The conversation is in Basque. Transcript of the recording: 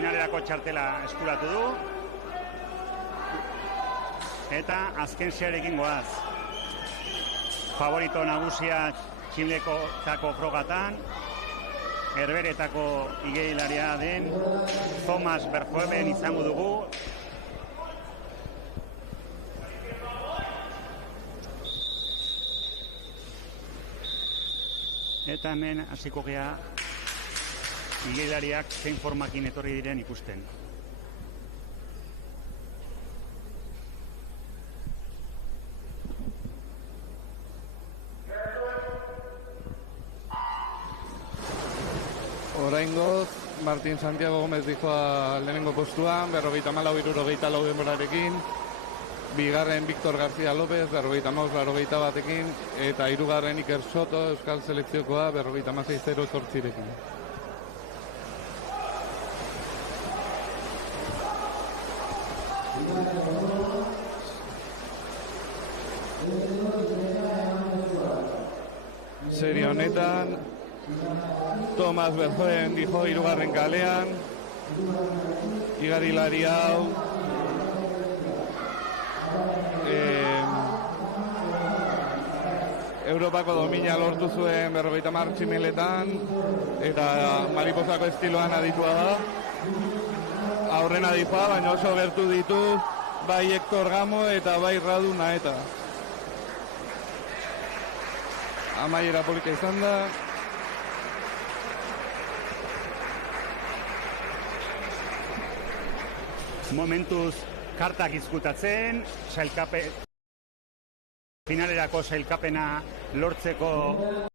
finalerako txartela eskuratu du. Eta azken zearekin goaz. Favorito nagusia Txilekotako frogatan, Herberetako igeilaria den Thomas Verhoeven izango dugu. Eta hemen hasiko gea igeilariak zein formakin etorri diren ikusten. Oraingoz, Martin Santiago Gómez dijoa lehenengo postuan, 54-74 denborarekin, bigarren Víctor García López, 55-81 eta hirugarren Iker Soto, Euskal Selekziokoa, 56-08 Serie honetan, Thomas Verhoeven dijo hirugarren kalean, igarilari hau Europako domina lortu zuen 50 tximeletan eta mariposako estiloan aditua da. Aurren aditua, baina oso gertu ditu bai Hector Gamo eta bai Radu Naeta. Amaiera polita izan da. Momentuz kartak izkutatzen, finalerako sailkapena lortzeko